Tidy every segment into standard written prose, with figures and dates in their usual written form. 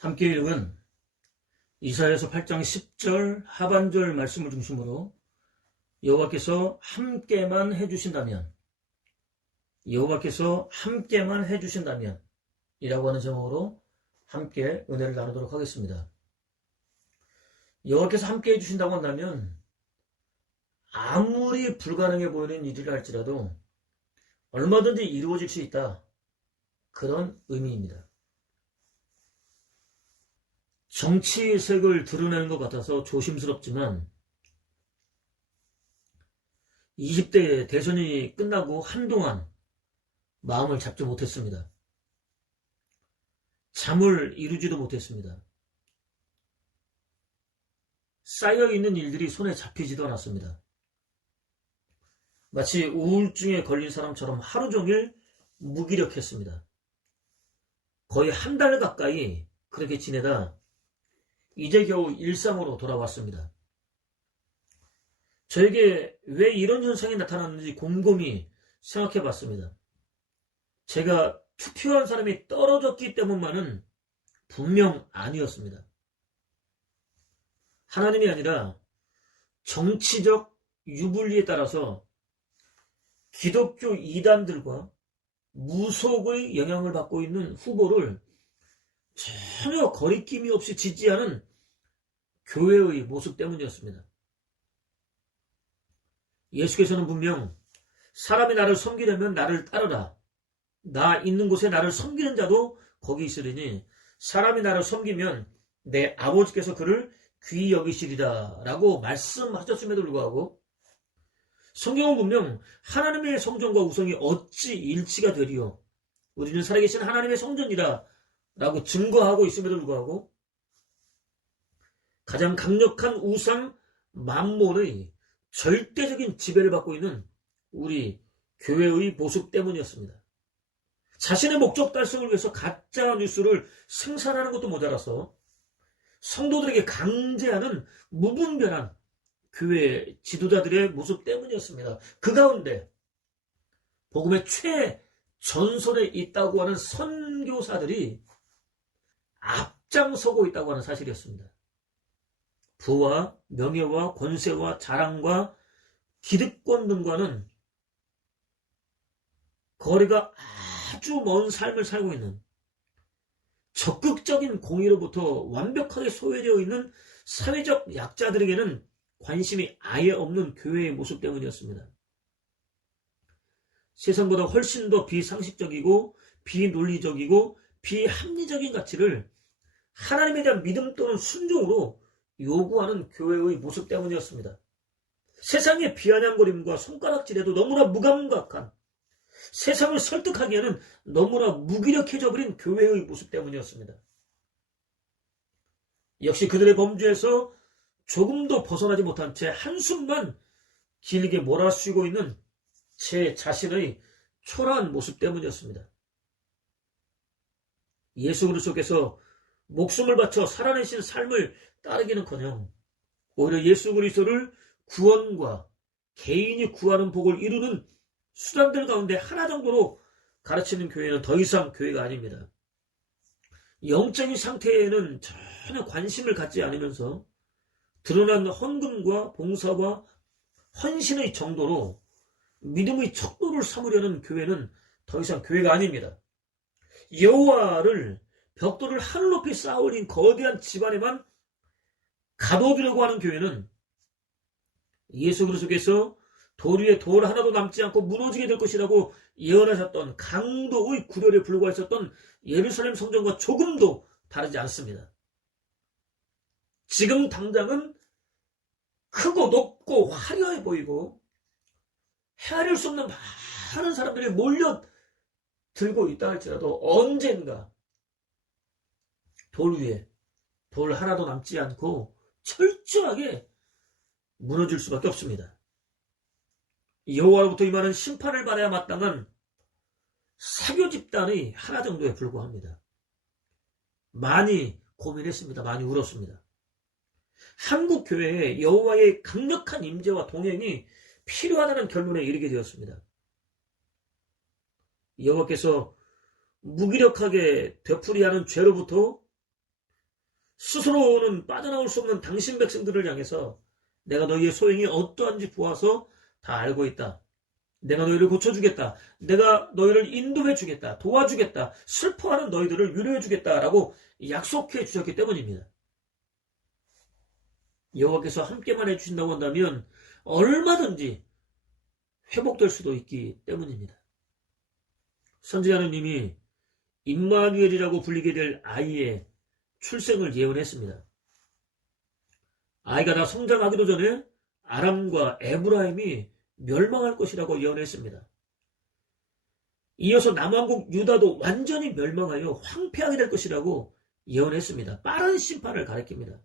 함께 읽은 이사야서 8장 10절 하반절 말씀을 중심으로 여호와께서 함께만 해주신다면 이라고 하는 제목으로 함께 은혜를 나누도록 하겠습니다. 여호와께서 함께 해주신다고 한다면 아무리 불가능해 보이는 일이라 할지라도 얼마든지 이루어질 수 있다, 그런 의미입니다. 정치색을 드러내는 것 같아서 조심스럽지만 20대 대선이 끝나고 한동안 마음을 잡지 못했습니다. 잠을 이루지도 못했습니다. 쌓여있는 일들이 손에 잡히지도 않았습니다. 마치 우울증에 걸린 사람처럼 하루 종일 무기력했습니다. 거의 한 달 가까이 그렇게 지내다 이제 겨우 일상으로 돌아왔습니다. 저에게 왜 이런 현상이 나타났는지 곰곰이 생각해 봤습니다. 제가 투표한 사람이 떨어졌기 때문만은 분명 아니었습니다. 하나님이 아니라 정치적 유불리에 따라서 기독교 이단들과 무속의 영향을 받고 있는 후보를 전혀 거리낌이 없이 지지하는 교회의 모습 때문이었습니다. 예수께서는 분명 사람이 나를 섬기려면 나를 따르라, 나 있는 곳에 나를 섬기는 자도 거기 있으리니 사람이 나를 섬기면 내 아버지께서 그를 귀히 여기시리라 라고 말씀하셨음에도 불구하고 성경은 분명 하나님의 성전과 우상이 어찌 일치가 되리요, 우리는 살아계신 하나님의 성전이라 라고 증거하고 있음에도 불구하고 가장 강력한 우상 만몬의 절대적인 지배를 받고 있는 우리 교회의 모습 때문이었습니다. 자신의 목적 달성을 위해서 가짜 뉴스를 생산하는 것도 모자라서 성도들에게 강제하는 무분별한 교회 지도자들의 모습 때문이었습니다. 그 가운데 복음의 최전선에 있다고 하는 선교사들이 앞장서고 있다고 하는 사실이었습니다. 부와 명예와 권세와 자랑과 기득권 등과는 거리가 아주 먼 삶을 살고 있는, 적극적인 공의로부터 완벽하게 소외되어 있는 사회적 약자들에게는 관심이 아예 없는 교회의 모습 때문이었습니다. 세상보다 훨씬 더 비상식적이고 비논리적이고 비합리적인 가치를 하나님에 대한 믿음 또는 순종으로 요구하는 교회의 모습 때문이었습니다. 세상의 비아냥거림과 손가락질에도 너무나 무감각한, 세상을 설득하기에는 너무나 무기력해져 버린 교회의 모습 때문이었습니다. 역시 그들의 범주에서 조금도 벗어나지 못한 채 한숨만 길게 몰아쉬고 있는 제 자신의 초라한 모습 때문이었습니다. 예수 그리스도께서 목숨을 바쳐 살아내신 삶을 따르기는커녕 오히려 예수 그리스도를 구원과 개인이 구하는 복을 이루는 수단들 가운데 하나 정도로 가르치는 교회는 더 이상 교회가 아닙니다. 영적인 상태에는 전혀 관심을 갖지 않으면서 드러난 헌금과 봉사와 헌신의 정도로 믿음의 척도를 삼으려는 교회는 더 이상 교회가 아닙니다. 여호와를 벽돌을 하늘 높이 쌓아올린 거대한 집안에만 가둬두려고 하는 교회는 예수 그리스도께서 돌 위에 돌 하나도 남지 않고 무너지게 될 것이라고 예언하셨던 강도의 구별에 불과했었던 예루살렘 성전과 조금도 다르지 않습니다. 지금 당장은 크고 높고 화려해 보이고 헤아릴 수 없는 많은 사람들이 몰려들고 있다 할지라도 언젠가 돌 위에 돌 하나도 남지 않고 철저하게 무너질 수밖에 없습니다. 여호와로부터 임하는 심판을 받아야 마땅한 사교 집단의 하나 정도에 불과합니다. 많이 고민했습니다. 많이 울었습니다. 한국 교회에 여호와의 강력한 임재와 동행이 필요하다는 결론에 이르게 되었습니다. 여호와께서 무기력하게 되풀이하는 죄로부터 스스로는 빠져나올 수 없는 당신 백성들을 향해서 내가 너희의 소행이 어떠한지 보아서 다 알고 있다. 내가 너희를 고쳐주겠다. 내가 너희를 인도해 주겠다. 도와주겠다. 슬퍼하는 너희들을 위로해 주겠다라고 약속해 주셨기 때문입니다. 여호와께서 함께만 해주신다고 한다면 얼마든지 회복될 수도 있기 때문입니다. 선지자는 이미 임마누엘이라고 불리게 될 아이의 출생을 예언했습니다. 아이가 다 성장하기도 전에 아람과 에브라임이 멸망할 것이라고 예언했습니다. 이어서 남왕국 유다도 완전히 멸망하여 황폐하게 될 것이라고 예언했습니다. 빠른 심판을 가리킵니다.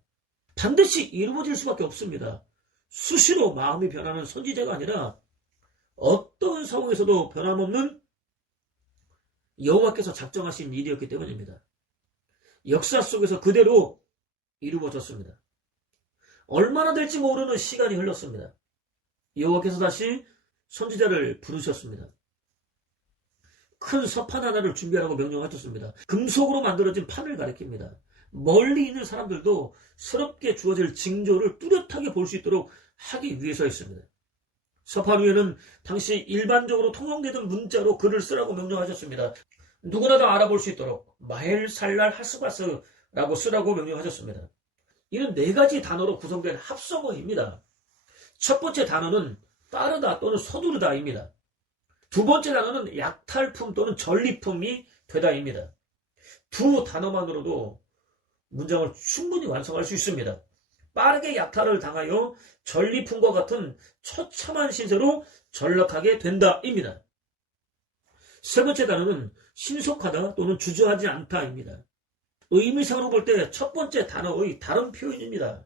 반드시 이루어질 수밖에 없습니다. 수시로 마음이 변하는 선지자가 아니라 어떤 상황에서도 변함없는 여호와께서 작정하신 일이었기 때문입니다. 역사 속에서 그대로 이루어졌습니다. 얼마나 될지 모르는 시간이 흘렀습니다. 여호와께서 다시 선지자를 부르셨습니다. 큰 서판 하나를 준비하라고 명령하셨습니다. 금속으로 만들어진 판을 가리킵니다. 멀리 있는 사람들도 새롭게 주어질 징조를 뚜렷하게 볼 수 있도록 하기 위해서였습니다. 서판 위에는 당시 일반적으로 통용되던 문자로 글을 쓰라고 명령하셨습니다. 누구나 다 알아볼 수 있도록 마헬살랄 하스바스라고 쓰라고 명령하셨습니다. 이는 4가지 단어로 구성된 합성어입니다. 첫 번째 단어는 빠르다 또는 서두르다입니다. 두 번째 단어는 약탈품 또는 전리품이 되다입니다. 두 단어만으로도 문장을 충분히 완성할 수 있습니다. 빠르게 약탈을 당하여 전리품과 같은 처참한 신세로 전락하게 된다입니다. 세 번째 단어는 신속하다 또는 주저하지 않다입니다. 의미상으로 볼 때 첫 번째 단어의 다른 표현입니다.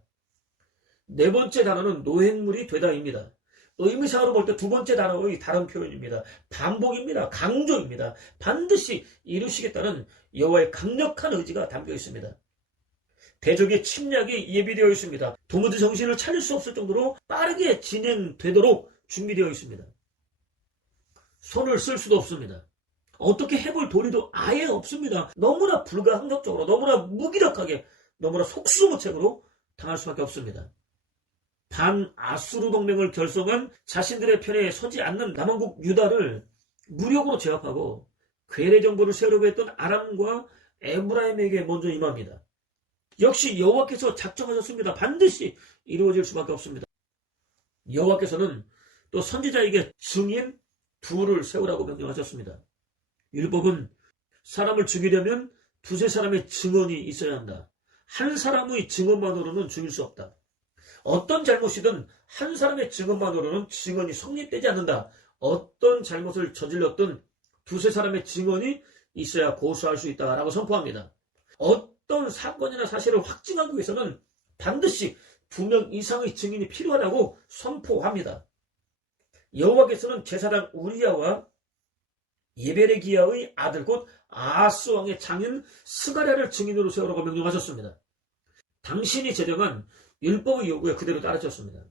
네 번째 단어는 노획물이 되다입니다. 의미상으로 볼 때 두 번째 단어의 다른 표현입니다. 반복입니다. 강조입니다. 반드시 이루시겠다는 여호와의 강력한 의지가 담겨 있습니다. 대적의 침략이 예비되어 있습니다. 도무지 정신을 차릴 수 없을 정도로 빠르게 진행되도록 준비되어 있습니다. 손을 쓸 수도 없습니다. 어떻게 해볼 도리도 아예 없습니다. 너무나 불가항력적으로, 너무나 무기력하게, 너무나 속수무책으로 당할 수밖에 없습니다. 반아수르 동맹을 결성한 자신들의 편에 서지 않는 남왕국 유다를 무력으로 제압하고 괴뢰 정부를 세우려고 했던 아람과 에브라임에게 먼저 임합니다. 역시 여호와께서 작정하셨습니다. 반드시 이루어질 수밖에 없습니다. 여호와께서는 또 선지자에게 증인 둘을 세우라고 명령하셨습니다. 율법은 사람을 죽이려면 두세 사람의 증언이 있어야 한다. 한 사람의 증언만으로는 죽일 수 없다. 어떤 잘못이든 한 사람의 증언만으로는 증언이 성립되지 않는다. 어떤 잘못을 저질렀든 두세 사람의 증언이 있어야 고소할 수 있다라고 선포합니다. 어떤 사건이나 사실을 확증하기 위해서는 반드시 2명 이상의 증인이 필요하다고 선포합니다. 여호와께서는 제사장 우리야와 예베레기야의 아들 곧 아하스 왕의 장인 스가랴를 증인으로 세우라고 명령하셨습니다. 당신이 제정한 율법의 요구에 그대로 따라졌습니다.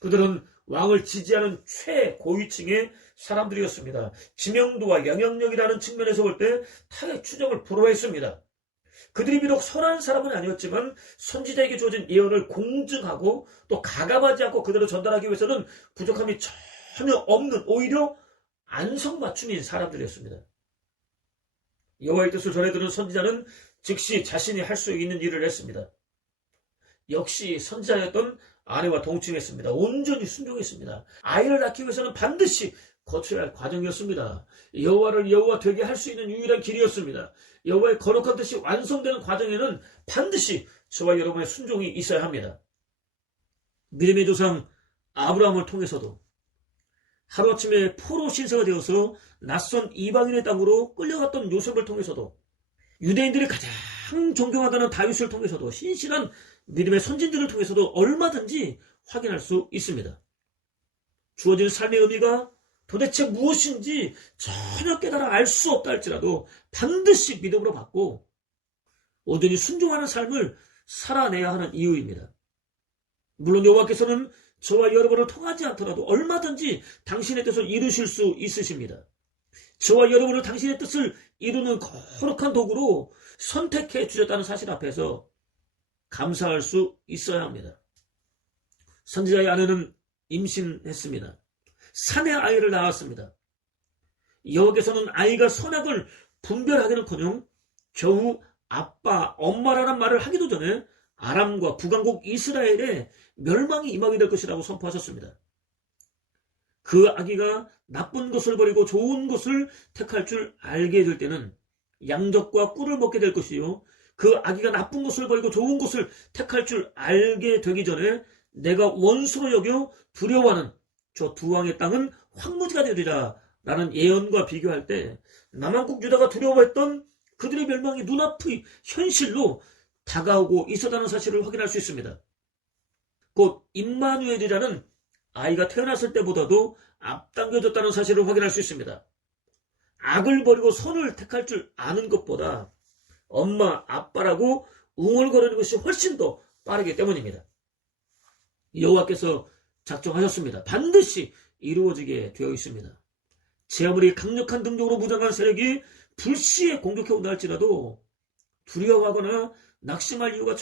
그들은 왕을 지지하는 최고위층의 사람들이었습니다. 지명도와 영향력이라는 측면에서 볼 때 타의 추정을 불허했습니다. 그들이 비록 선한 사람은 아니었지만 선지자에게 주어진 예언을 공증하고 또 가감하지 않고 그대로 전달하기 위해서는 부족함이 전혀 없는 오히려 안성맞춤인 사람들이었습니다. 여호와의 뜻을 전해들은 선지자는 즉시 자신이 할 수 있는 일을 했습니다. 역시 선지자였던 아내와 동침했습니다. 온전히 순종했습니다. 아이를 낳기 위해서는 반드시 거쳐야 할 과정이었습니다. 여호와를 여호와 되게 할 수 있는 유일한 길이었습니다. 여호와의 거룩한 뜻이 완성되는 과정에는 반드시 저와 여러분의 순종이 있어야 합니다. 믿음의 조상 아브라함을 통해서도 하루아침에 포로 신세가 되어서 낯선 이방인의 땅으로 끌려갔던 요셉을 통해서도 유대인들이 가장 존경하다는 다윗을 통해서도 신실한 믿음의 선진들을 통해서도 얼마든지 확인할 수 있습니다. 주어진 삶의 의미가 도대체 무엇인지 전혀 깨달아 알 수 없다 할지라도 반드시 믿음으로 받고 온전히 순종하는 삶을 살아내야 하는 이유입니다. 물론 여호와께서는 저와 여러분을 통하지 않더라도 얼마든지 당신의 뜻을 이루실 수 있으십니다. 저와 여러분을 당신의 뜻을 이루는 거룩한 도구로 선택해 주셨다는 사실 앞에서 감사할 수 있어야 합니다. 선지자의 아내는 임신했습니다. 사내 아이를 낳았습니다. 여호와께서는 아이가 선악을 분별하기는커녕 겨우 아빠, 엄마라는 말을 하기도 전에 아람과 북왕국 이스라엘의 멸망이 임하게 될 것이라고 선포하셨습니다. 그 아기가 나쁜 것을 버리고 좋은 것을 택할 줄 알게 될 때는 양적과 꿀을 먹게 될 것이요, 그 아기가 나쁜 것을 버리고 좋은 것을 택할 줄 알게 되기 전에 내가 원수로 여겨 두려워하는 저 두 왕의 땅은 황무지가 되리라 라는 예언과 비교할 때 남한국 유다가 두려워했던 그들의 멸망이 눈앞의 현실로 다가오고 있었다는 사실을 확인할 수 있습니다. 곧 임마누엘이라는 아이가 태어났을 때보다도 앞당겨졌다는 사실을 확인할 수 있습니다. 악을 버리고 선을 택할 줄 아는 것보다 엄마, 아빠라고 웅얼거리는 것이 훨씬 더 빠르기 때문입니다. 여호와께서 작정하셨습니다. 반드시 이루어지게 되어 있습니다. 제 아무리 강력한 능력으로 무장한 세력이 불시에 공격해 온다 할지라도 두려워하거나 낙심할 이유가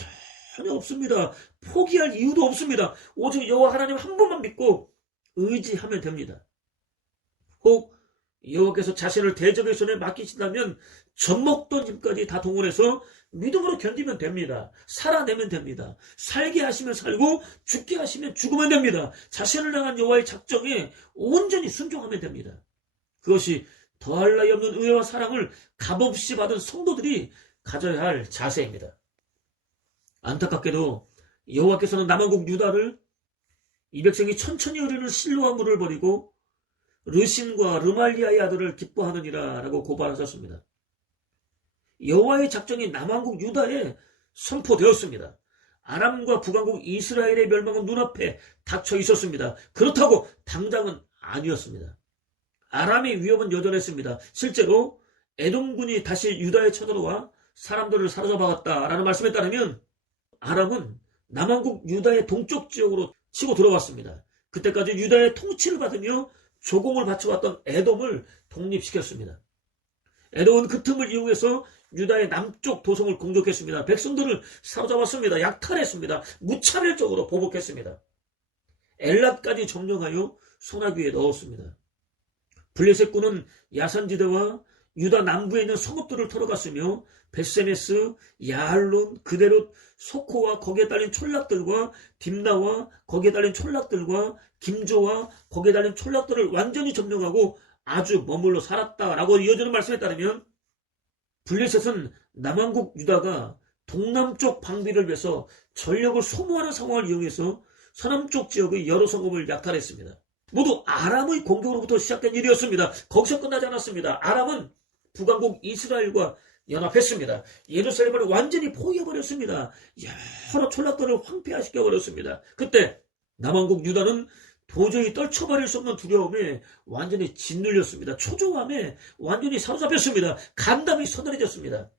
전혀 없습니다. 포기할 이유도 없습니다. 오직 여호와 하나님 한 분만 믿고 의지하면 됩니다. 혹 여호와께서 자신을 대적의 손에 맡기신다면 젖먹던 힘까지 다 동원해서 믿음으로 견디면 됩니다. 살아내면 됩니다. 살게 하시면 살고 죽게 하시면 죽으면 됩니다. 자신을 향한 여호와의 작정에 온전히 순종하면 됩니다. 그것이 더할 나위 없는 은혜와 사랑을 값없이 받은 성도들이 가져야 할 자세입니다. 안타깝게도 여호와께서는 남한국 유다를 이 백성이 천천히 흐르는 실로암 물을 버리고 르신과 르말리아의 아들을 기뻐하느니라 라고 고발하셨습니다. 여호와의 작정이 남한국 유다에 선포되었습니다. 아람과 북왕국 이스라엘의 멸망은 눈앞에 닥쳐 있었습니다. 그렇다고 당장은 아니었습니다. 아람의 위협은 여전했습니다. 실제로 에돔군이 다시 유다에 쳐들어와 사람들을 사로잡아갔다라는 말씀에 따르면 아람은 남한국 유다의 동쪽 지역으로 치고 들어왔습니다. 그때까지 유다의 통치를 받으며 조공을 바쳐왔던 에돔을 독립시켰습니다. 에돔은 그 틈을 이용해서 유다의 남쪽 도성을 공격했습니다. 백성들을 사로잡았습니다. 약탈했습니다. 무차별적으로 보복했습니다. 엘랏까지 점령하여 소나귀에 넣었습니다. 블레셋군은 야산지대와 유다 남부에 있는 성읍들을 털어갔으며 베세메스, 야알론, 그대롯, 소코와 거기에 딸린 촌락들과 딥나와 거기에 딸린 촌락들과 김조와 거기에 달린 촌락들을 완전히 점령하고 아주 머물러 살았다라고 이어지는 말씀에 따르면 블레셋은 남한국 유다가 동남쪽 방비를 위해서 전력을 소모하는 상황을 이용해서 서남쪽 지역의 여러 성읍을 약탈했습니다. 모두 아람의 공격으로부터 시작된 일이었습니다. 거기서 끝나지 않았습니다. 아람은 북왕국 이스라엘과 연합했습니다. 예루살렘을 완전히 포위해버렸습니다. 여러 촌락들을 황폐화시켜버렸습니다. 그때 남한국 유다는 도저히 떨쳐버릴 수 없는 두려움에 완전히 짓눌렸습니다. 초조함에 완전히 사로잡혔습니다. 간담이 서늘해졌습니다.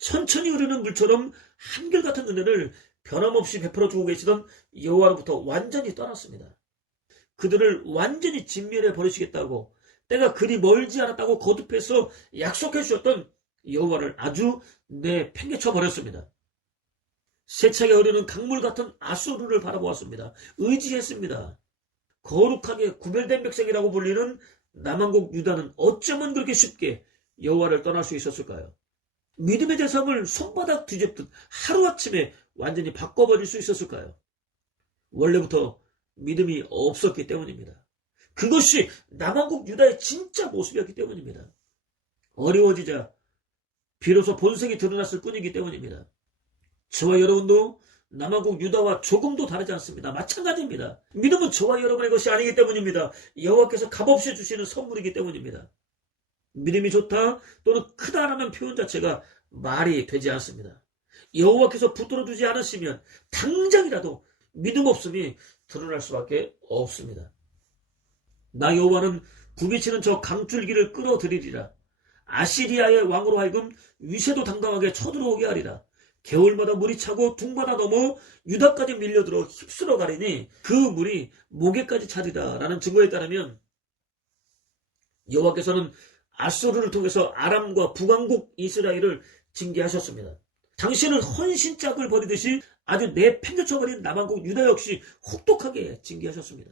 천천히 흐르는 물처럼 한결같은 은혜를 변함없이 베풀어주고 계시던 여호와로부터 완전히 떠났습니다. 그들을 완전히 진멸해 버리시겠다고, 때가 그리 멀지 않았다고 거듭해서 약속해 주셨던 여호와를 아주 내팽개쳐 버렸습니다. 세차게 흐르는 강물 같은 아수르를 바라보았습니다. 의지했습니다. 거룩하게 구별된 백성이라고 불리는 남한국 유다는 어쩌면 그렇게 쉽게 여호와를 떠날 수 있었을까요? 믿음의 대상을 손바닥 뒤집듯 하루아침에 완전히 바꿔버릴 수 있었을까요? 원래부터 믿음이 없었기 때문입니다. 그것이 남한국 유다의 진짜 모습이었기 때문입니다. 어려워지자 비로소 본색이 드러났을 뿐이기 때문입니다. 저와 여러분도 남한국 유다와 조금도 다르지 않습니다. 마찬가지입니다. 믿음은 저와 여러분의 것이 아니기 때문입니다. 여호와께서 값없이 주시는 선물이기 때문입니다. 믿음이 좋다 또는 크다라는 표현 자체가 말이 되지 않습니다. 여호와께서 붙들어 주지 않으시면 당장이라도 믿음 없음이 드러날 수밖에 없습니다. 나 여호와는 부비치는 저 강줄기를 끌어들이리라. 아시리아의 왕으로 하여금 위세도 당당하게 쳐들어오게 하리라. 겨울마다 물이 차고 둥마다 넘어 유다까지 밀려들어 휩쓸어 가리니 그 물이 목에까지 차리라 라는 증거에 따르면 여호와께서는 아수르를 통해서 아람과 북왕국 이스라엘을 징계하셨습니다. 당신은 헌신짝을 버리듯이 아주 내팽개쳐버린 남한국 유다 역시 혹독하게 징계하셨습니다.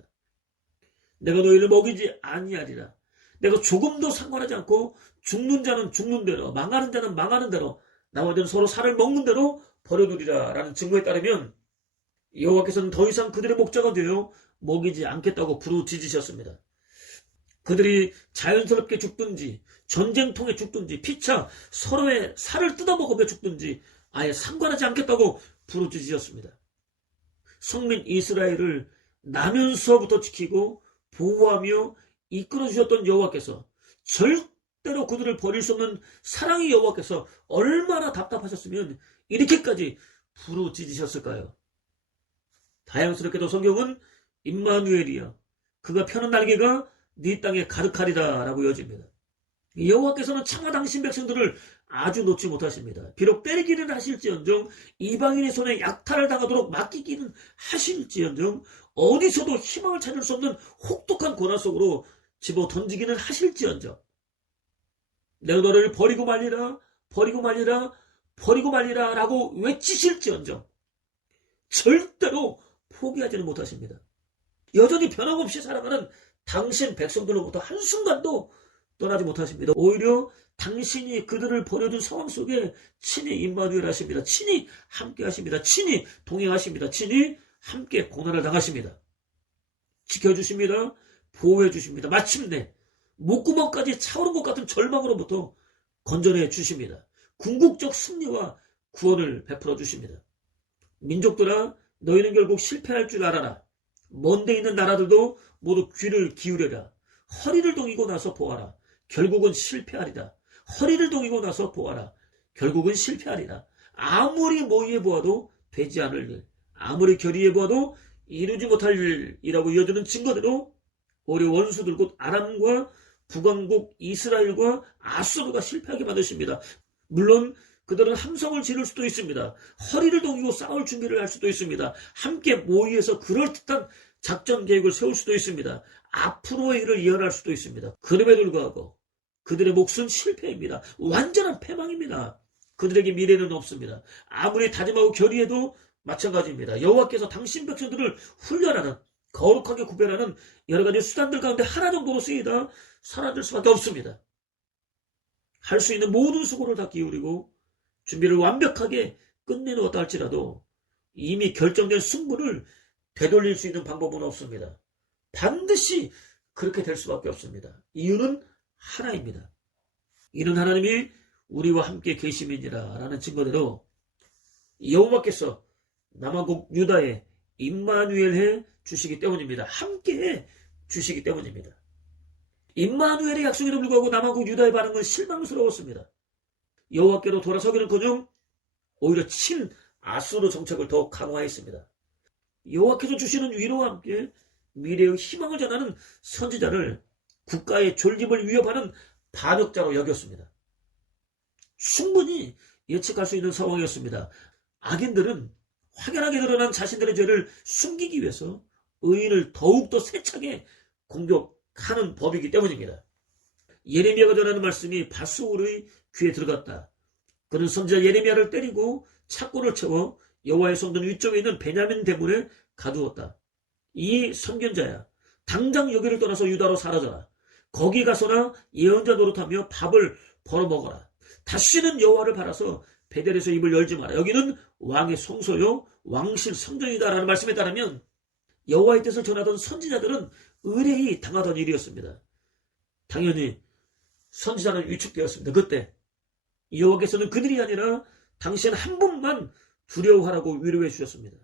내가 너희를 먹이지 아니하리라. 내가 조금도 상관하지 않고 죽는 자는 죽는 대로, 망하는 자는 망하는 대로, 나머지는 서로 살을 먹는 대로 버려두리라 라는 증거에 따르면 여호와께서는 더 이상 그들의 목자가 되어 먹이지 않겠다고 부르짖으셨습니다. 그들이 자연스럽게 죽든지 전쟁통에 죽든지 피차 서로의 살을 뜯어먹으며 죽든지 아예 상관하지 않겠다고 부르짖으셨습니다. 성민 이스라엘을 나면서부터 지키고 보호하며 이끌어주셨던 여호와께서 절대로 그들을 버릴 수 없는 사랑의 여호와께서 얼마나 답답하셨으면 이렇게까지 부르짖으셨을까요? 다양스럽게도 성경은 임마누엘이여 그가 펴는 날개가 네 땅에 가득하리라 라고 이어집니다. 여호와께서는 차마 당신 백성들을 아주 놓지 못하십니다. 비록 때리기는 하실지언정 이방인의 손에 약탈을 당하도록 맡기기는 하실지언정 어디서도 희망을 찾을 수 없는 혹독한 고난 속으로 집어 던지기는 하실지언정 내가 너를 버리고 말리라 버리고 말리라 버리고 말리라 라고 외치실지언정 절대로 포기하지는 못하십니다. 여전히 변함없이 살아가는 당신 백성들로부터 한순간도 떠나지 못하십니다. 오히려 당신이 그들을 버려둔 상황 속에 친히 임마누엘 하십니다. 친히 함께 하십니다. 친히 동행하십니다. 친히 함께 고난을 당하십니다. 지켜주십니다. 보호해주십니다. 마침내 목구멍까지 차오른 것 같은 절망으로부터 건져내 주십니다. 궁극적 승리와 구원을 베풀어 주십니다. 민족들아 너희는 결국 실패할 줄 알아라. 먼데 있는 나라들도 모두 귀를 기울여라. 허리를 동이고 나서 보아라. 결국은 실패하리라. 허리를 동이고 나서 보아라. 결국은 실패하리라. 아무리 모의해 보아도 되지 않을 일, 아무리 결의해 보아도 이루지 못할 일이라고 이어주는 증거대로 오히려 원수들 곧 아람과 북왕국 이스라엘과 아수르가 실패하게 만드십니다. 물론 그들은 함성을 지를 수도 있습니다. 허리를 동이고 싸울 준비를 할 수도 있습니다. 함께 모의해서 그럴듯한 작전 계획을 세울 수도 있습니다. 앞으로의 일을 예언할 수도 있습니다. 그럼에도 불구하고 그들의 몫은 실패입니다. 완전한 패망입니다. 그들에게 미래는 없습니다. 아무리 다짐하고 결의해도 마찬가지입니다. 여호와께서 당신 백성들을 훈련하는 거룩하게 구별하는 여러 가지 수단들 가운데 하나 정도로 쓰이다 사라질 수밖에 없습니다. 할 수 있는 모든 수고를 다 기울이고 준비를 완벽하게 끝내놓았다 할지라도 이미 결정된 승부를 되돌릴 수 있는 방법은 없습니다. 반드시 그렇게 될 수밖에 없습니다. 이유는 하나입니다. 이는 하나님이 우리와 함께 계심이니라 라는 증거대로 여호와께서 남한국 유다에 임마누엘 해 주시기 때문입니다. 함께 해 주시기 때문입니다. 임마누엘의 약속에도 불구하고 남한국 유다의 반응은 실망스러웠습니다. 여호와께로 돌아서기는커녕 오히려 친 아수르 정책을 더욱 강화했습니다. 여호와께서 주시는 위로와 함께 미래의 희망을 전하는 선지자를 국가의 존립을 위협하는 반역자로 여겼습니다. 충분히 예측할 수 있는 상황이었습니다. 악인들은 확연하게 드러난 자신들의 죄를 숨기기 위해서 의인을 더욱더 세차게 공격하는 법이기 때문입니다. 예레미야가 전하는 말씀이 바스올의 귀에 들어갔다. 그는 선지자 예레미야를 때리고 착고를 채워 여호와의 성전 위쪽에 있는 베냐민 대문에 가두었다. 이 선견자야, 당장 여기를 떠나서 유다로 사라져라. 거기 가서나 예언자 노릇하며 밥을 벌어먹어라. 다시는 여호와를 바라서 베델에서 입을 열지 마라. 여기는 왕의 성소요 왕실 성전이다 라는 말씀에 따르면 여호와의 뜻을 전하던 선지자들은 의뢰히 당하던 일이었습니다. 당연히 선지자는 위축되었습니다. 그때 여호와께서는 그들이 아니라 당신 한 분만 두려워하라고 위로해 주셨습니다.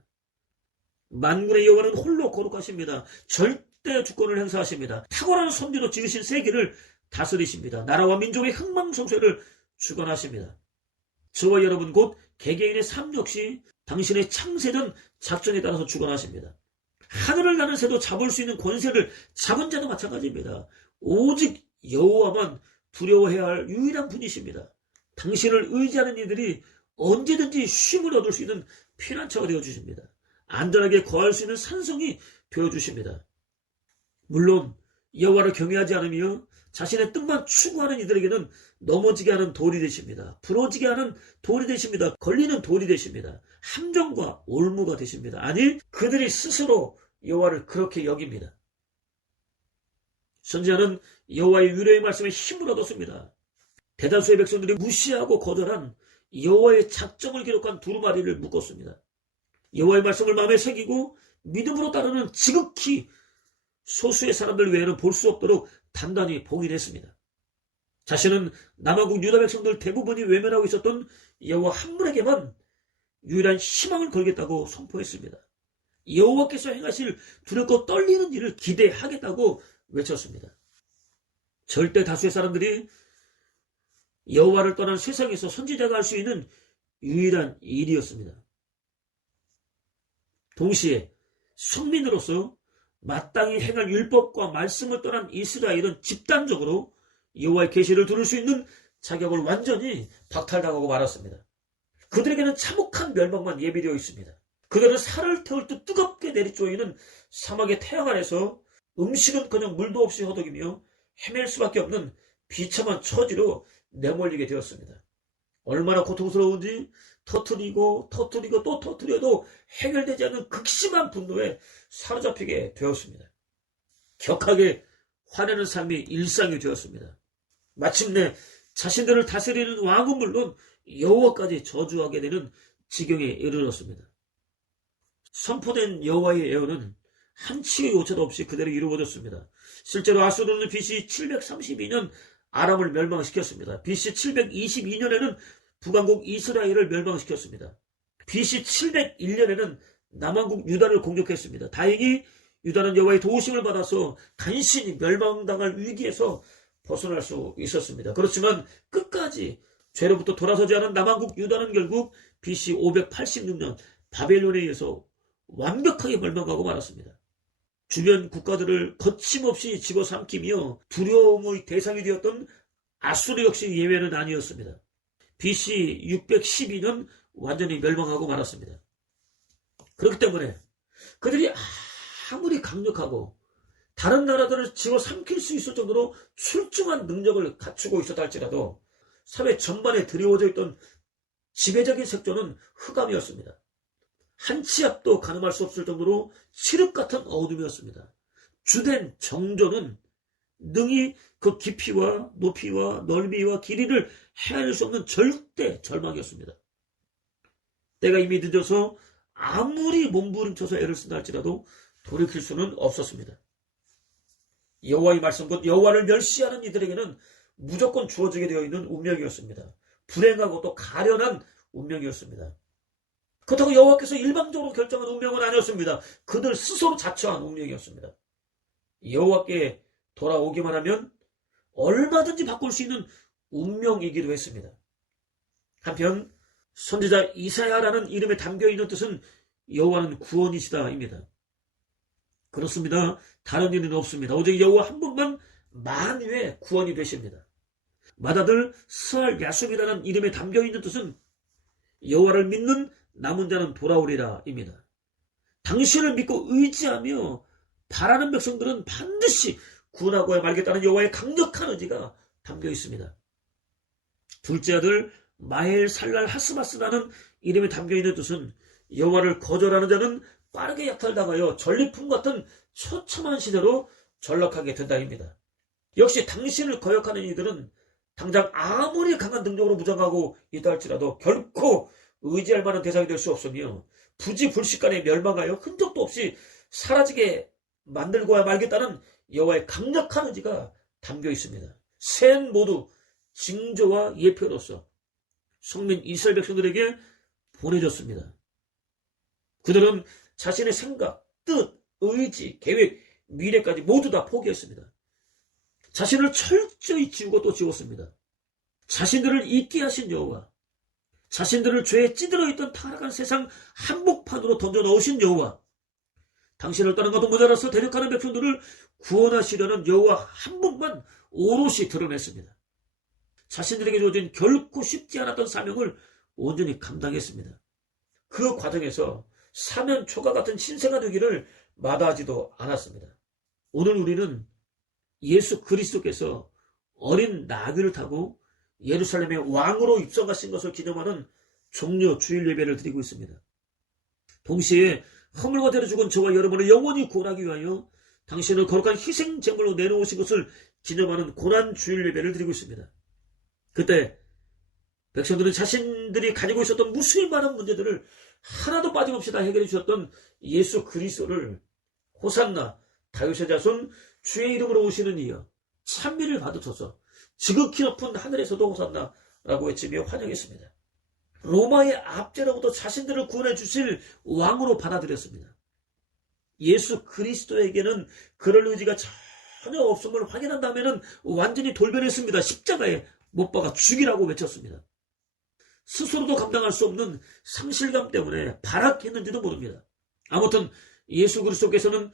만군의 여호와는 홀로 거룩하십니다. 절대 주권을 행사하십니다. 탁월한 선지로 지으신 세계를 다스리십니다. 나라와 민족의 흥망성쇠를 주관하십니다. 저와 여러분 곧 개개인의 삶 역시 당신의 창세전 작전에 따라서 주관하십니다. 하늘을 나는 새도 잡을 수 있는 권세를 잡은 자도 마찬가지입니다. 오직 여호와만 두려워해야 할 유일한 분이십니다. 당신을 의지하는 이들이 언제든지 쉼을 얻을 수 있는 피난처가 되어주십니다. 안전하게 거할 수 있는 산성이 되어주십니다. 물론 여호와를 경외하지 않으며 자신의 뜻만 추구하는 이들에게는 넘어지게 하는 돌이 되십니다. 부러지게 하는 돌이 되십니다. 걸리는 돌이 되십니다. 함정과 올무가 되십니다. 아니, 그들이 스스로 여호와를 그렇게 여깁니다. 선지자는 여호와의 위로의 말씀에 힘을 얻었습니다. 대다수의 백성들이 무시하고 거절한 여호와의 작정을 기록한 두루마리를 묶었습니다. 여호와의 말씀을 마음에 새기고 믿음으로 따르는 지극히 소수의 사람들 외에는 볼 수 없도록 단단히 봉인했습니다. 자신은 남아국 유다 백성들 대부분이 외면하고 있었던 여호와 한 분에게만 유일한 희망을 걸겠다고 선포했습니다. 여호와께서 행하실 두렵고 떨리는 일을 기대하겠다고 외쳤습니다. 절대 다수의 사람들이 여호와를 떠난 세상에서 선지자가 할 수 있는 유일한 일이었습니다. 동시에 성민으로서 마땅히 행할 율법과 말씀을 떠난 이스라엘은 집단적으로 여호와의 계시를 들을 수 있는 자격을 완전히 박탈당하고 말았습니다. 그들에게는 참혹한 멸망만 예비되어 있습니다. 그들은 살을 태울 듯 뜨겁게 내리쪼이는 사막의 태양 아래서 음식은커녕 물도 없이 허덕이며 헤맬 수밖에 없는 비참한 처지로 내몰리게 되었습니다. 얼마나 고통스러운지 터뜨리고 또 터뜨려도 해결되지 않는 극심한 분노에 사로잡히게 되었습니다. 격하게 화내는 삶이 일상이 되었습니다. 마침내 자신들을 다스리는 왕은 물론 여호와까지 저주하게 되는 지경에 이르렀습니다. 선포된 여호와의 예언은 한치의 오차도 없이 그대로 이루어졌습니다. 실제로 아수르는 BC 732년 아람을 멸망시켰습니다. BC 722년에는 북왕국 이스라엘을 멸망시켰습니다. BC 701년에는 남왕국 유다를 공격했습니다. 다행히 유다는 여호와의 도우심을 받아서 간신히 멸망당할 위기에서 벗어날 수 있었습니다. 그렇지만 끝까지 죄로부터 돌아서지 않은 남왕국 유다는 결국 BC 586년 바벨론에 의해서 완벽하게 멸망하고 말았습니다. 주변 국가들을 거침없이 집어삼키며 두려움의 대상이 되었던 아수르 역시 예외는 아니었습니다. BC 612년 완전히 멸망하고 말았습니다. 그렇기 때문에 그들이 아무리 강력하고 다른 나라들을 집어삼킬 수 있을 정도로 출중한 능력을 갖추고 있었다 할지라도 사회 전반에 드리워져 있던 지배적인 색조는 흑암이었습니다. 한 치 앞도 가늠할 수 없을 정도로 칠흑 같은 어둠이었습니다. 주된 정조는 능히 그 깊이와 높이와 넓이와 길이를 헤아릴 수 없는 절대 절망이었습니다. 때가 이미 늦어서 아무리 몸부림쳐서 애를 쓴다 할지라도 돌이킬 수는 없었습니다. 여호와의 말씀 곧 여호와를 멸시하는 이들에게는 무조건 주어지게 되어 있는 운명이었습니다. 불행하고 또 가련한 운명이었습니다. 그렇다고 여호와께서 일방적으로 결정한 운명은 아니었습니다. 그들 스스로 자처한 운명이었습니다. 여호와께 돌아오기만 하면 얼마든지 바꿀 수 있는 운명이기도 했습니다. 한편 선지자 이사야라는 이름에 담겨있는 뜻은 여호와는 구원이시다입니다. 그렇습니다. 다른 일은 없습니다. 오직 여호와 한 분만 만유의 구원이 되십니다. 마다들 스알 야숨이라는 이름에 담겨있는 뜻은 여호와를 믿는 남은 자는 돌아오리라 입니다. 당신을 믿고 의지하며 바라는 백성들은 반드시 구원하고야 말겠다는 여호와의 강력한 의지가 담겨 있습니다. 둘째 아들 마엘 살랄 하스바스라는 이름에 담겨있는 뜻은 여호와를 거절하는 자는 빠르게 약탈당하여 전리품 같은 처참한 시대로 전락하게 된다입니다. 역시 당신을 거역하는 이들은 당장 아무리 강한 능력으로 무장하고 있다 할지라도 결코 의지할 만한 대상이 될 수 없으며 부지불식간에 멸망하여 흔적도 없이 사라지게 만들고야 말겠다는 여호와의 강력한 의지가 담겨 있습니다. 셋 모두 징조와 예표로서 성민 이스라엘 백성들에게 보내졌습니다. 그들은 자신의 생각, 뜻, 의지, 계획, 미래까지 모두 다 포기했습니다. 자신을 철저히 지우고 또 지웠습니다. 자신들을 잊게 하신 여호와, 자신들을 죄에 찌들어 있던 타락한 세상 한복판으로 던져 넣으신 여호와, 당신을 떠난 것도 모자라서 대적하는 백성들을 구원하시려는 여호와 한 분만 오롯이 드러냈습니다. 자신들에게 주어진 결코 쉽지 않았던 사명을 온전히 감당했습니다. 그 과정에서 사면초가 같은 신세가 되기를 마다하지도 않았습니다. 오늘 우리는 예수 그리스도께서 어린 나귀를 타고 예루살렘의 왕으로 입성하신 것을 기념하는 종려 주일 예배를 드리고 있습니다. 동시에 허물과 대로 죽은 저와 여러분을 영원히 구원하기 위하여 당신을 거룩한 희생 제물로 내놓으신 것을 기념하는 고난 주일 예배를 드리고 있습니다. 그때 백성들은 자신들이 가지고 있었던 무수히 많은 문제들을 하나도 빠짐없이 다 해결해 주셨던 예수 그리스도를 호산나 다윗의 자손 주의 이름으로 오시는 이여 찬미를 받으소서 지극히 높은 하늘에서도 호산나라고 외치며 환영했습니다. 로마의 압제로부터 자신들을 구원해 주실 왕으로 받아들였습니다. 예수 그리스도에게는 그럴 의지가 전혀 없음을 확인한 다음에는 완전히 돌변했습니다. 십자가에 못 박아 죽이라고 외쳤습니다. 스스로도 감당할 수 없는 상실감 때문에 발악했는지도 모릅니다. 아무튼 예수 그리스도께서는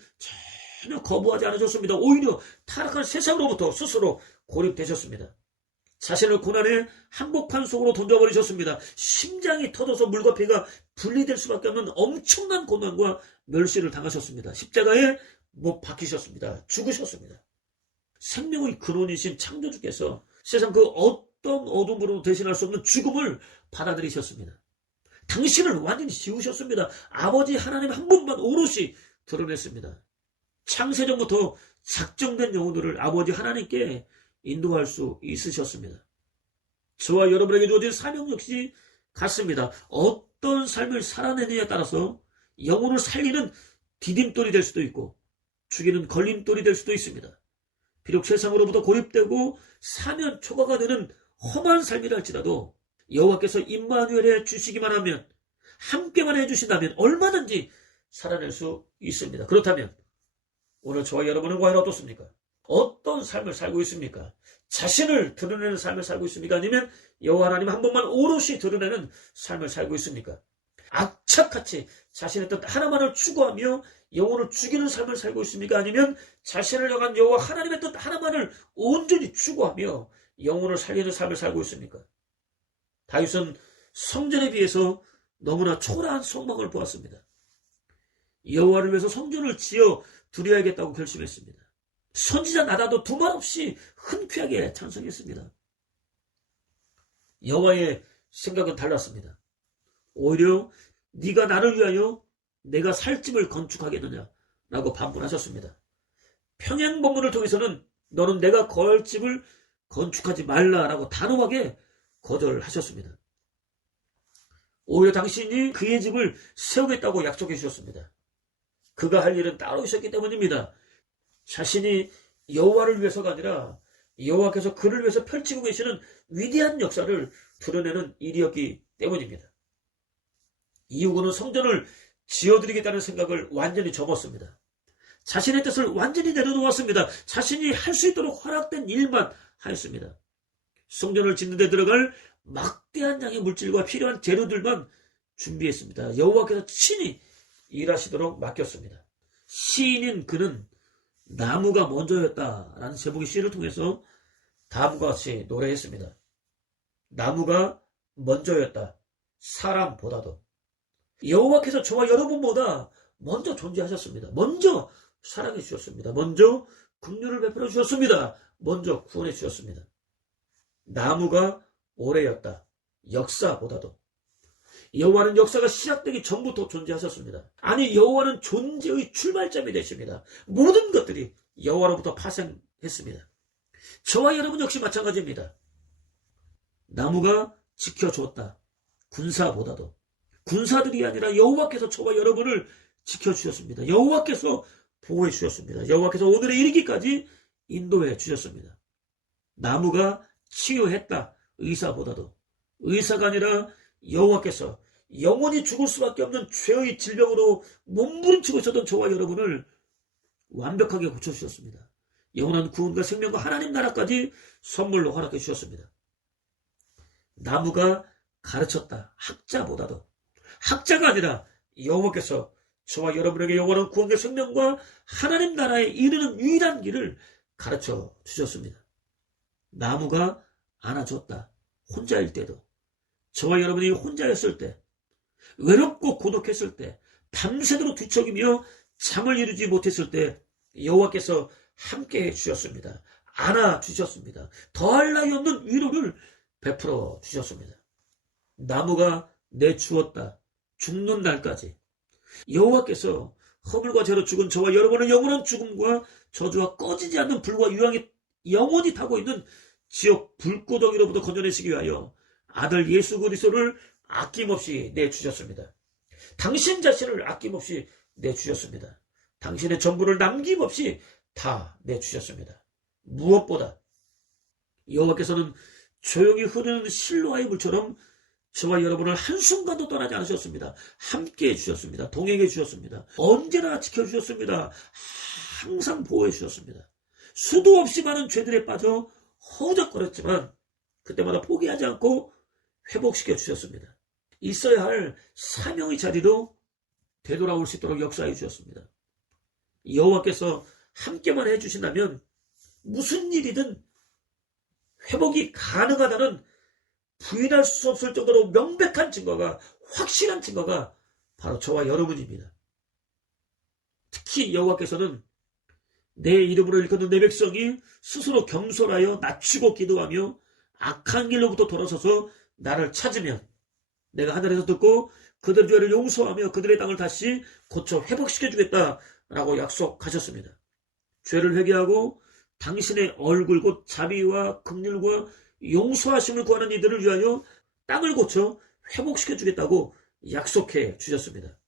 전혀 거부하지 않으셨습니다. 오히려 타락한 세상으로부터 스스로 고립되셨습니다. 자신을 고난의 한복판 속으로 던져버리셨습니다. 심장이 터져서 물과 피가 분리될 수밖에 없는 엄청난 고난과 멸시를 당하셨습니다. 십자가에 못 박히셨습니다. 죽으셨습니다. 생명의 근원이신 창조주께서 세상 그 어떤 어둠으로도 대신할 수 없는 죽음을 받아들이셨습니다. 당신을 완전히 지우셨습니다. 아버지 하나님 한 분만 오롯이 드러냈습니다. 창세전부터 작정된 영혼들을 아버지 하나님께 인도할 수 있으셨습니다. 저와 여러분에게 주어진 사명 역시 같습니다. 어떤 삶을 살아내느냐에 따라서 영혼을 살리는 디딤돌이 될 수도 있고 죽이는 걸림돌이 될 수도 있습니다. 비록 세상으로부터 고립되고 사면 초과가 되는 험한 삶이라 할지라도 여호와께서 임마누엘해 주시기만 하면 함께만 해주신다면 얼마든지 살아낼 수 있습니다. 그렇다면 오늘 저와 여러분은 과연 어떻습니까? 어떤 삶을 살고 있습니까? 자신을 드러내는 삶을 살고 있습니까? 아니면 여호와 하나님 한 번만 오롯이 드러내는 삶을 살고 있습니까? 악착같이 자신의 뜻 하나만을 추구하며 영혼을 죽이는 삶을 살고 있습니까? 아니면 자신을 향한 여호와 하나님의 뜻 하나만을 온전히 추구하며 영혼을 살리는 삶을 살고 있습니까? 다윗은 성전에 비해서 너무나 초라한 성막을 보았습니다. 여호와를 위해서 성전을 지어 드려야겠다고 결심했습니다. 선지자 나다도 두말 없이 흔쾌하게 찬성했습니다. 여호와의 생각은 달랐습니다. 오히려 네가 나를 위하여 내가 살 집을 건축하겠느냐라고 반문하셨습니다. 평행본문을 통해서는 너는 내가 거할 집을 건축하지 말라라고 단호하게 거절하셨습니다. 오히려 당신이 그의 집을 세우겠다고 약속해 주셨습니다. 그가 할 일은 따로 있었기 때문입니다. 자신이 여호와를 위해서가 아니라 여호와께서 그를 위해서 펼치고 계시는 위대한 역사를 드러내는 일이었기 때문입니다. 이후고는 성전을 지어드리겠다는 생각을 완전히 접었습니다. 자신의 뜻을 완전히 내려놓았습니다. 자신이 할 수 있도록 허락된 일만 하였습니다. 성전을 짓는 데 들어갈 막대한 양의 물질과 필요한 재료들만 준비했습니다. 여호와께서 친히 일하시도록 맡겼습니다. 시인인 그는 나무가 먼저였다라는 제목의 시를 통해서 다음과 같이 노래했습니다. 나무가 먼저였다. 사람보다도. 여호와께서 저와 여러분보다 먼저 존재하셨습니다. 먼저 사랑해 주셨습니다. 먼저 긍휼을 베풀어 주셨습니다. 먼저 구원해 주셨습니다. 나무가 오래였다. 역사보다도. 여호와는 역사가 시작되기 전부터 존재하셨습니다. 아니 여호와는 존재의 출발점이 되십니다. 모든 것들이 여호와로부터 파생했습니다. 저와 여러분 역시 마찬가지입니다. 나무가 지켜주었다. 군사보다도. 군사들이 아니라 여호와께서 저와 여러분을 지켜주셨습니다. 여호와께서 보호해 주셨습니다. 여호와께서 오늘에 이르기까지 인도해 주셨습니다. 나무가 치유했다. 의사보다도. 의사가 아니라 여호와께서 영원히 죽을 수밖에 없는 죄의 질병으로 몸부림치고 있었던 저와 여러분을 완벽하게 고쳐주셨습니다. 영원한 구원과 생명과 하나님 나라까지 선물로 허락해 주셨습니다. 나무가 가르쳤다. 학자보다도. 학자가 아니라 여호와께서 저와 여러분에게 영원한 구원과 생명과 하나님 나라에 이르는 유일한 길을 가르쳐 주셨습니다. 나무가 안아줬다. 혼자일 때도. 저와 여러분이 혼자였을 때, 외롭고 고독했을 때, 밤새도록 뒤척이며 잠을 이루지 못했을 때 여호와께서 함께해 주셨습니다. 안아주셨습니다. 더할 나위 없는 위로를 베풀어 주셨습니다. 나무가 내주었다. 죽는 날까지 여호와께서 허물과 죄로 죽은 저와 여러분의 영원한 죽음과 저주와 꺼지지 않는 불과 유황이 영원히 타고 있는 지옥 불구덩이로부터 건져내시기 위하여 아들 예수 그리스도를 아낌없이 내주셨습니다. 당신 자신을 아낌없이 내주셨습니다. 당신의 전부를 남김없이 다 내주셨습니다. 무엇보다 여호와께서는 조용히 흐르는 실로아의 물처럼 저와 여러분을 한순간도 떠나지 않으셨습니다. 함께해 주셨습니다. 동행해 주셨습니다. 언제나 지켜주셨습니다. 항상 보호해 주셨습니다. 수도 없이 많은 죄들에 빠져 허우적거렸지만 그때마다 포기하지 않고 회복시켜 주셨습니다. 있어야 할 사명의 자리로 되돌아올 수 있도록 역사해 주셨습니다. 여호와께서 함께만 해주신다면 무슨 일이든 회복이 가능하다는 부인할 수 없을 정도로 명백한 증거가, 확실한 증거가 바로 저와 여러분입니다. 특히 여호와께서는 내 이름으로 일컫는 내 백성이 스스로 겸손하여 낮추고 기도하며 악한 길로부터 돌아서서 나를 찾으면 내가 하늘에서 듣고 그들의 죄를 용서하며 그들의 땅을 다시 고쳐 회복시켜 주겠다라고 약속하셨습니다. 죄를 회개하고 당신의 얼굴 곧 자비와 긍휼과 용서하심을 구하는 이들을 위하여 땅을 고쳐 회복시켜 주겠다고 약속해 주셨습니다.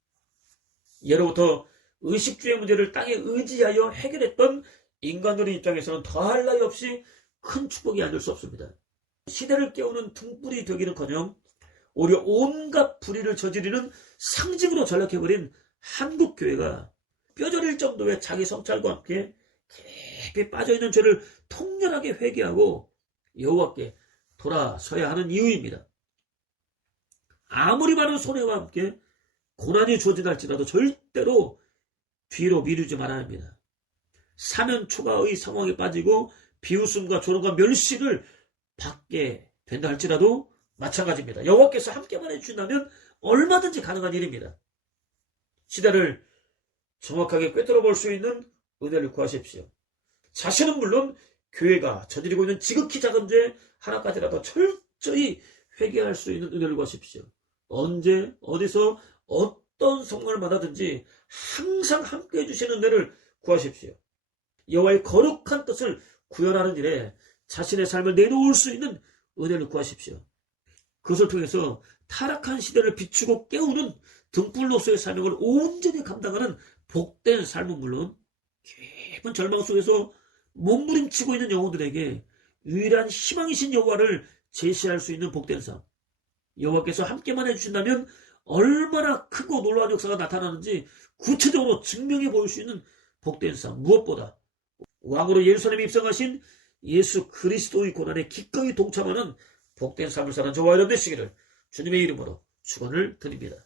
예로부터 의식주의 문제를 땅에 의지하여 해결했던 인간들의 입장에서는 더할 나위 없이 큰 축복이 아닐 수 없습니다. 시대를 깨우는 등불이 되기는커녕 오히려 온갖 불의를 저지르는 상징으로 전락해버린 한국교회가 뼈저릴 정도의 자기 성찰과 함께 깊이 빠져있는 죄를 통렬하게 회개하고 여호와께 돌아서야 하는 이유입니다. 아무리 많은 손해와 함께 고난이 주어진할지라도 절대로 뒤로 미루지 말아야 합니다. 사면 초과의 상황에 빠지고 비웃음과 조롱과 멸시를 받게 된다 할지라도 마찬가지입니다. 여호와께서 함께만 해주신다면 얼마든지 가능한 일입니다. 시대를 정확하게 꿰뚫어 볼 수 있는 은혜를 구하십시오. 자신은 물론 교회가 저지르고 있는 지극히 작은 죄 하나까지라도 철저히 회개할 수 있는 은혜를 구하십시오. 언제 어디서 어떤 성공을마다든지 항상 함께 해주시는 은혜를 구하십시오. 여호와의 거룩한 뜻을 구현하는 일에 자신의 삶을 내놓을 수 있는 은혜를 구하십시오. 그것을 통해서 타락한 시대를 비추고 깨우는 등불로서의 사명을 온전히 감당하는 복된 삶은 물론 깊은 절망 속에서 몸부림치고 있는 영혼들에게 유일한 희망이신 여호와를 제시할 수 있는 복된 삶. 여호와께서 함께만 해주신다면 얼마나 크고 놀라운 역사가 나타나는지 구체적으로 증명해 보일 수 있는 복된 삶. 무엇보다 왕으로 예루살렘에 입성하신 예수 그리스도의 고난에 기꺼이 동참하는 복된 삶을 사는 저와 여러분 되시기를 주님의 이름으로 축원을 드립니다.